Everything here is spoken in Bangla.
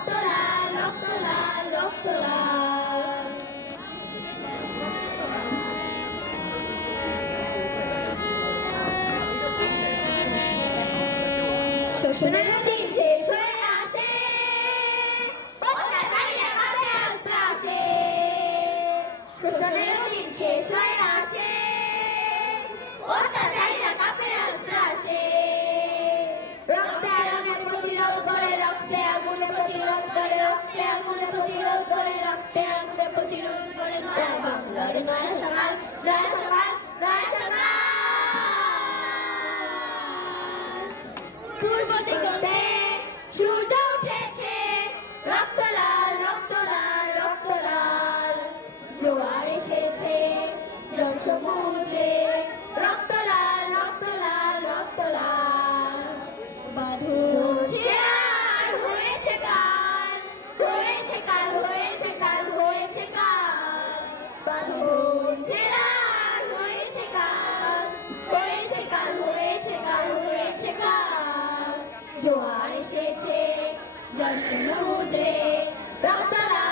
রক্ত লাল রক্ত লাল। শোষণের দিন শেষ হয়ে আসে, অত্যাচারীরা কাঁধে অস্ত্র আসে। শোষণের দিন শেষ হয়ে আসে, অত্যাচারীরা কাঁধে অস্ত্র আসে। রক্তে আগুনে প্রতিরোধ করে, রক্তে আগুনে প্রতিরোধ করে, রক্তে আগুনে প্রতিরোধ করে, রক্তে আগুনে প্রতিরোধ করে। নয়া বাংলার নয়া সকাল, নয়া সকাল, নয়া সকাল। পূর্ব দিগন্তে সূর্য উঠেছে, রক্ত লাল রক্ত লাল রক্ত লাল। জোয়ার এসেছে জনসমুদ্রে, রক্ত লাল রক্ত লাল রক্ত লাল। বাঁধন ছেঁড়া হয়েছে কাল, হয়েছে কাল, হয়েছে কাল, হয়েছে কাল। বাঁধন ছেঁড়া হয়েছে কাল, হয়েছে কাল, হয়েছে কাল, হয়েছে কাল। জোয়ার এসেছে জনসমুদ্রে, রক্ত লাল